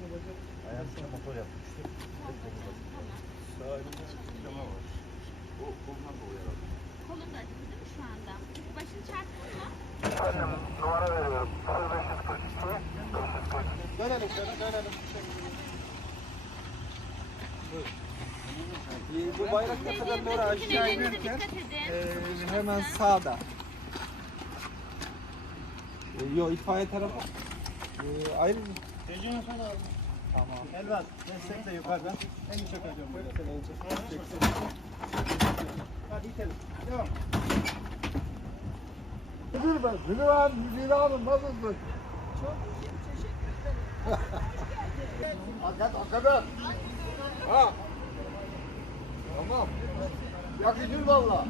İçine motor yapmıştı. Hep kolunda. Sağ elinde plama var. O kolundan dolayı herhalde. Kolun da acıdı değil mi şu anda? Başını çarptın mı? Numara veriyorum. 0542 540. Dönelim şöyle dönelim. Bu bayrak tepeden doğru aşağı edin. e, hemen sağda. E, yo itfaiye tarafı. E, ayrı mı? Tecrübe sana abi. Tamam. Elvan, destek de yukarıdan. En sen önce. Hadi itelim. Devam. Müdür ben. Müdür hanım, müdür hanım nasılsın? Hakikat, hakikaten. Ha. Tamam. Yakışır valla.